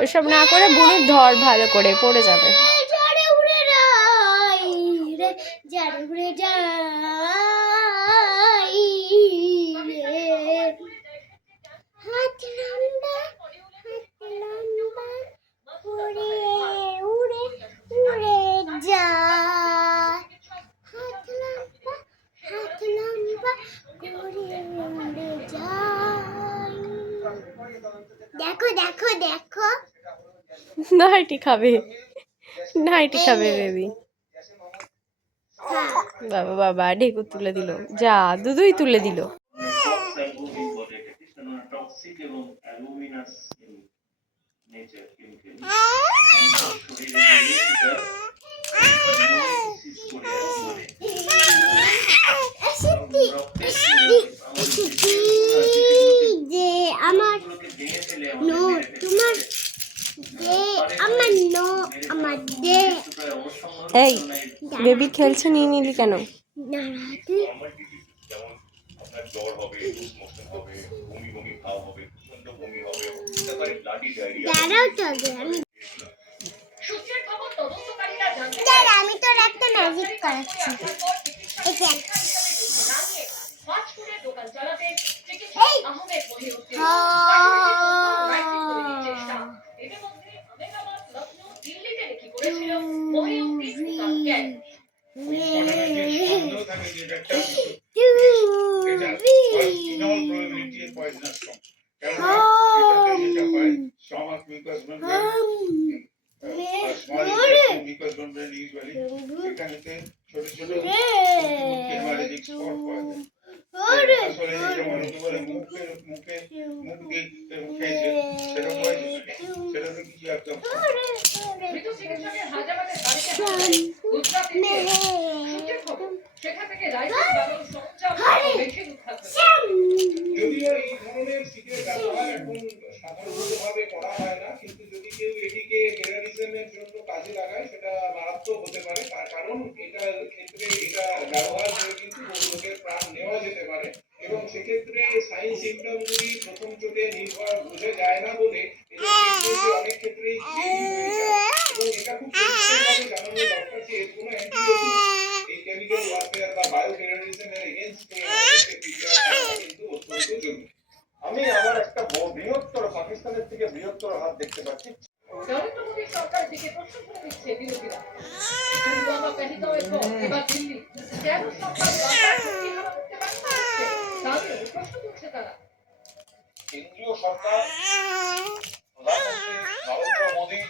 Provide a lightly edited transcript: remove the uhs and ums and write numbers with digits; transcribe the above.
ওইসব না করে বুনুর ধর ভালো করে, পড়ে যাবে। দেখো দেখো দেখো, নাইটি খাবে, নাইটি খাবে বেবি। বাবা বাবা ঢেকুর তুলে দিল, যা দুধুই তুলে দিল। যে আমার নো তোমার দে, আমার নো আমার দে। এই বেবি খেলছে, নিয়ে নিলি কেন? না তুই দাঁড়াও তবে আমি দাঁড়া, আমি তোর একটা ম্যাজিক করাচ্ছি। এই দেখ, এই যদিও এই ধরনের সিক্রেট ব্যবহার এখন সাধারণভাবে করা হয় না, কিন্তু যদি কেউ এটিকে টেররিজমের জন্য কাজে লাগায় সেটা মারাত্মক হতে পারে। তার কারণ এটার ক্ষেত্রে এটা ব্যবহার করে কিন্তু বহু লোকের প্রাণ নেওয়া যেতে পারে, এবং সেক্ষেত্রে সাইন সিমটমগুলি প্রথম চোটে নির্ভর বোঝা যায় না বলে অনেক ক্ষেত্রেই দেরি হয়ে যায়। এবং এটা খুব পরিষ্কারভাবে জানানো দরকার যে এর কোনো অ্যান্টিডোট এই কেমিক্যাল ওয়ারফেয়ার বা বায়ো টেররিজমের এগেইনস্টে কিন্তু অত্যন্ত জরুরি। আমি আমার একটা বৃহত্তর পাকিস্তানের থেকে বৃহত্তর হাত দেখতে পাচ্ছি। নরেন্দ্র মোদীর সরকার দিকে প্রশ্ন করে দিচ্ছে বিরোধীরা। পুলওয়ামা পেহেলগাঁওয়ের পর এবার দিল্লি কেন সরকার বারবার শক্তি হারা করতে ব্যর্থ হচ্ছে, তা নিয়ে প্রশ্ন তুলছে তারা। কেন্দ্রীয় সরকার প্রধানমন্ত্রী নরেন্দ্র মোদী